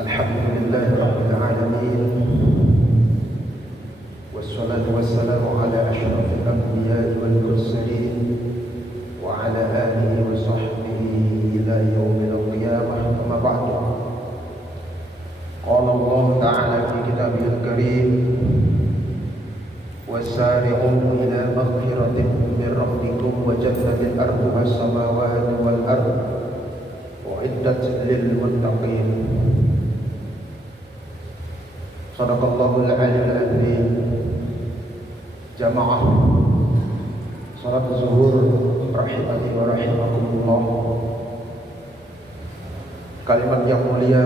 Alhamdulillahi Rabbil Alamin. Wassalatu wassalamu ala ashrafil anbiya'i wal mursalin wa ala alihi wa sahbihi ila yaumil qiyamah. Amma ba'du. Qala Allah Ta'ala fi kitabihil karim, wasari'u ila maghfiratin min rabbikum wa jannatin arduha as-samawati wal ardh u'iddat lil muttaqin. Sadaqallahul aliyyul azim. Jamaah salat zuhur rahimani wa rahimakumullah. Kalimat yang mulia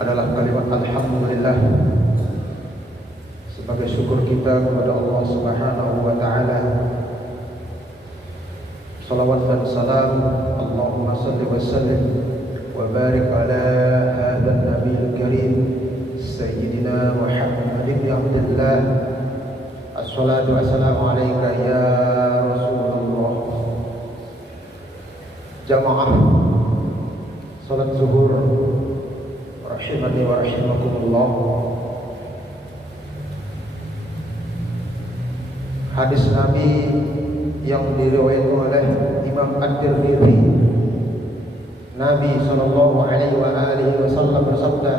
adalah kalimat alhamdulillah sebagai syukur kita kepada Allah Subhanahu wa taala. Salawat dan salam Allahumma salli wa sallim wa barik ala hadzal nabiyil karim sayyidina Muhammad ibn Abdullah. Assalatu wassalamu alayka ya Rasulullah. Jamaah salat zuhur rahimani wa rahimakumullah. Hadis Nabi yang diriwayatkan oleh Imam At-Tirmidzi, Nabi sallallahu alaihi wasallam bersabda,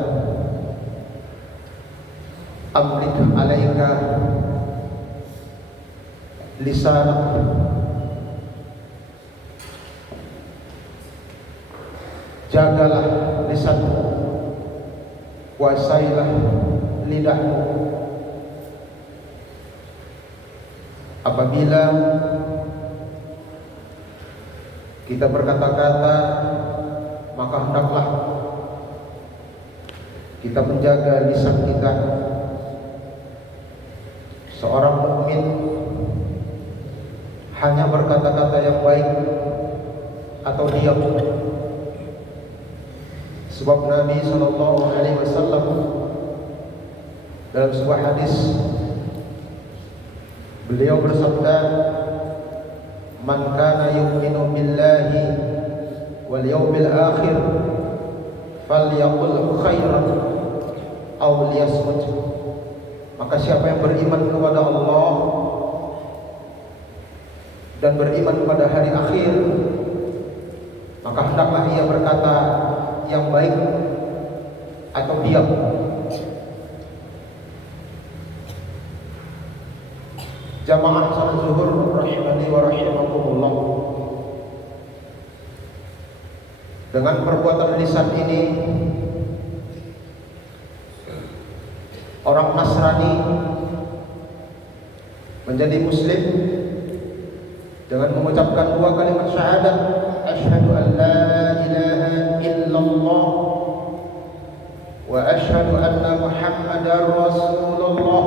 "Amlik alaika lisanak, jagalah lisanmu, kuasailah lidahmu. Apabila kita berkata-kata, maka hendaklah kita menjaga lisan kita. Seorang mukmin hanya berkata-kata yang baik atau diam. Sebab Nabi sallallahu alaihi wasallam dalam sebuah hadis beliau bersabda, "Man kana yu'minu billahi wal yawmil akhir falyaqul khairan aw liyasmut." Maka siapa yang beriman kepada Allah dan beriman kepada hari akhir, maka hendaklah ia berkata yang baik atau diam. Jamaah salat zuhur rahimani wa rahimakumullah. Dengan perbuatan lisan ini, orang Nasrani menjadi muslim dengan mengucapkan dua kalimat syahadat, asyhadu an la ilaha illallah wa asyhadu anna Muhammadar Rasulullah.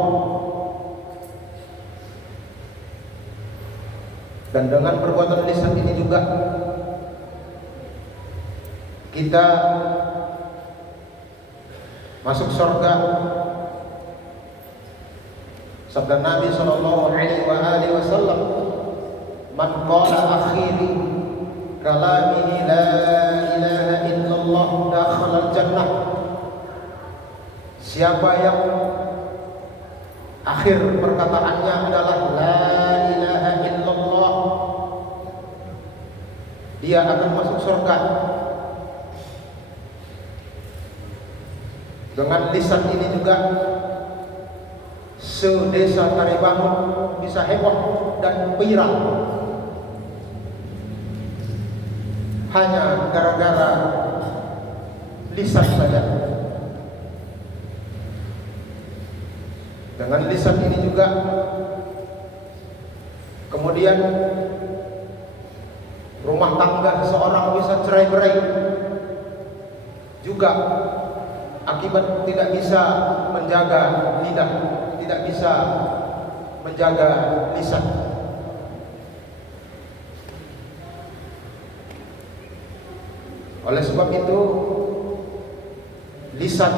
Dan dengan perbuatan lisan ini juga kita masuk surga. Sabda Nabi sallallahu alaihi wasallam, "Man qala akhiri kalamihi la ilaha illallah dakhala al-jannah." Siapa yang akhir perkataannya adalah la ilaha illallah, dia akan masuk surga. Dengan lisan ini juga sedesa Taribangun bisa heboh dan viral hanya gara-gara lisan saja. Dengan lisan ini juga kemudian rumah tangga seseorang bisa cerai-berai juga akibat tidak bisa menjaga lidah, tidak bisa menjaga lisan. Oleh sebab itu, lisan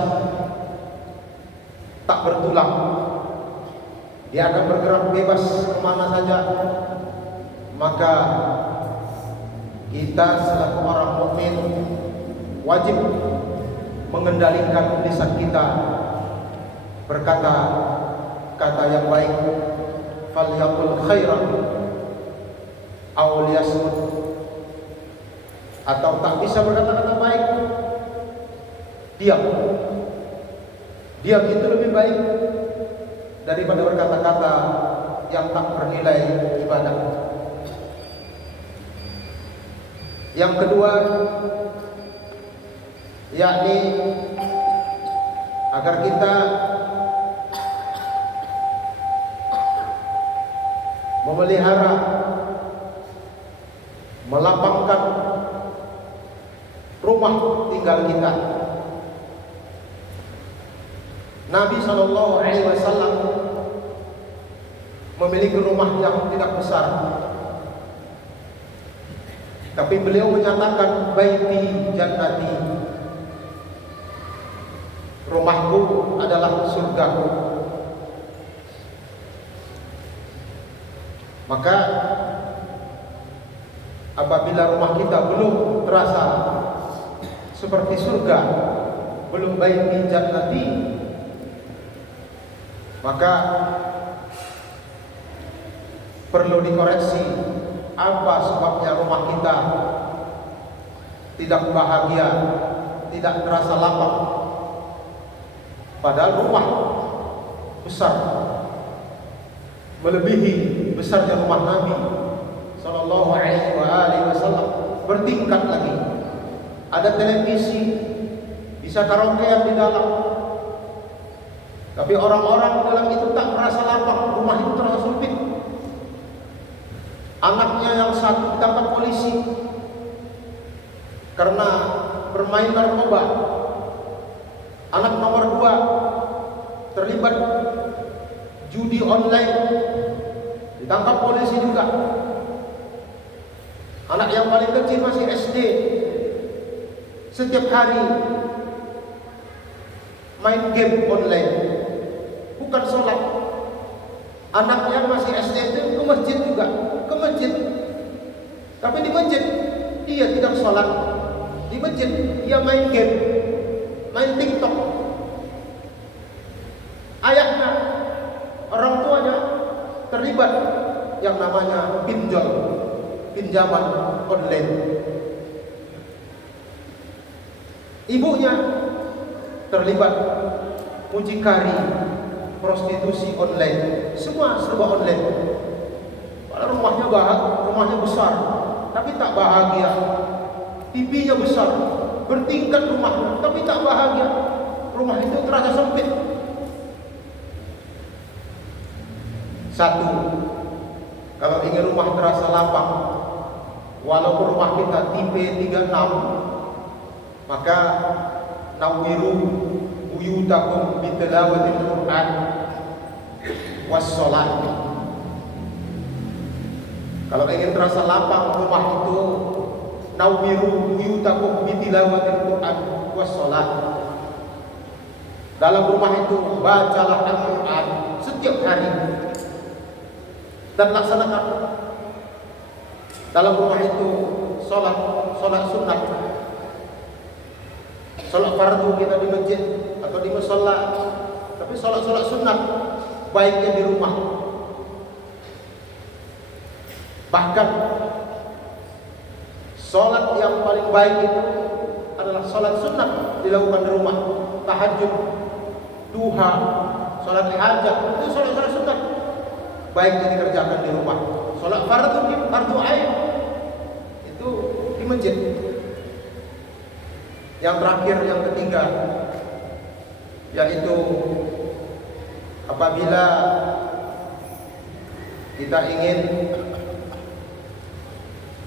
tak bertulang. Dia akan bergerak bebas kemana saja. Maka kita selaku orang mukmin wajib mengendalikan lisan kita berkata kata yang baik. Falyaqul khairan aw liyasmut. Atau tak bisa berkata-kata baik, diam. Diam itu lebih baik daripada berkata-kata yang tak bernilai ibadah. Yang kedua, yakni agar kita memelihara, melapangkan rumah tinggal kita. Nabi SAW memiliki rumah yang tidak besar, tapi beliau menyatakan baiti jannati, rumahku adalah surgaku. Maka apabila rumah kita belum terasa seperti surga, belum baiti jannati, maka perlu dikoreksi apa sebabnya rumah kita tidak bahagia, tidak terasa lapang, padahal rumah besar, melebihi besarnya rumah Nabi Sallallahu Alaihi Wasallam, bertingkat lagi. Ada televisi, bisa karaokean di dalam. Tapi orang-orang dalam itu tak merasa lapang, rumah itu terasa sempit. Anaknya yang satu ditangkap polisi karena bermain narkoba. Anak nomor 2 terlibat judi online, ditangkap polisi juga. Anak yang paling kecil masih SD, setiap hari main game online, bukan sholat. Anak yang masih SD itu ke masjid juga, ke masjid. Tapi di masjid dia tidak sholat, di masjid dia main game, main TikTok. Ayahnya, orang tuanya terlibat yang namanya pinjol, pinjaman online. Ibunya terlibat mucikari, prostitusi online, semua serba online. Padahal rumahnya besar, tapi tak bahagia. TV-nya besar, bertingkat rumahnya, tapi tak bahagia. Rumah itu terasa sempit. Satu, kalau ingin rumah terasa lapang, walaupun rumah kita tipe 36, maka nawwiru buyutakum bitelawatil Quran wassalat. Kalau ingin terasa lapang rumah itu, nawwiru buyutakum bitelawatil Quran wassalat. Dalam rumah itu bacalah Al-Quran setiap hari dan laksanakan. Dalam rumah itu sholat sunat, sholat fardu kita di masjid atau di musholla, tapi sholat sunat baiknya di rumah. Bahkan sholat yang paling baik itu adalah sholat sunat dilakukan di rumah. Tahajud, duha, sholat hajat, itu sholat sunat baiknya dikerjakan di rumah. Sholat fardu ain itu di masjid. Yang terakhir, yang ketiga, yaitu apabila kita ingin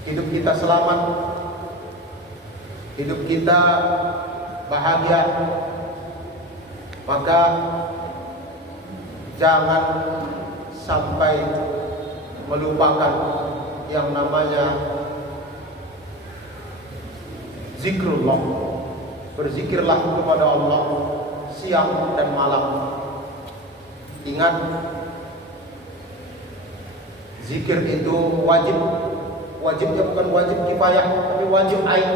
hidup kita selamat, hidup kita bahagia, maka jangan sampai melupakan yang namanya zikrullah. Berzikirlah kepada Allah siang dan malam. Ingat, zikir itu wajib. Wajibnya bukan wajib kifayah, tapi wajib ain.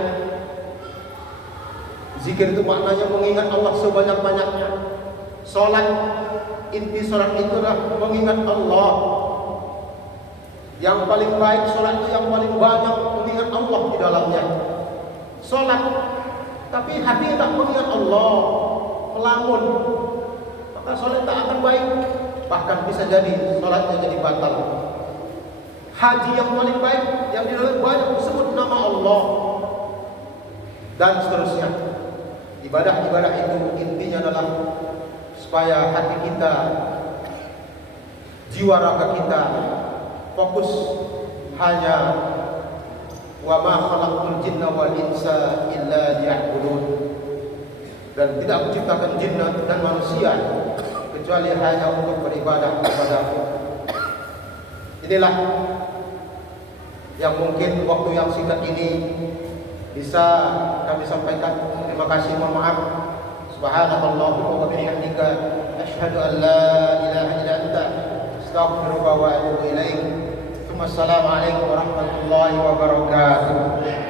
Zikir itu maknanya mengingat Allah sebanyak-banyaknya. Salat, inti salat itu adalah mengingat Allah. Yang paling baik salat itu yang paling banyak mengingat Allah di dalamnya. Salat tapi hati tak mengingat Allah, melamun, maka salat tak akan baik. Bahkan bisa jadi salatnya jadi batal. Haji yang paling baik yang di dalam banyak disebut nama Allah dan seterusnya. Ibadah-ibadah itu intinya adalah supaya hati kita, jiwa raga kita fokus hanya wa ma khalaqtul jinna wal insa illa liya'budun, dan tidak menciptakan jin dan manusia kecuali hanya untuk beribadah kepada-Mu. Inilah yang mungkin waktu yang singkat ini bisa kami sampaikan. Terima kasih, mohon maaf. Subhanakallahumma wa bihamdika asyhadu an la ilaha illa anta astaghfiruka wa atubu ilaik. Assalamualaikum warahmatullahi wabarakatuh.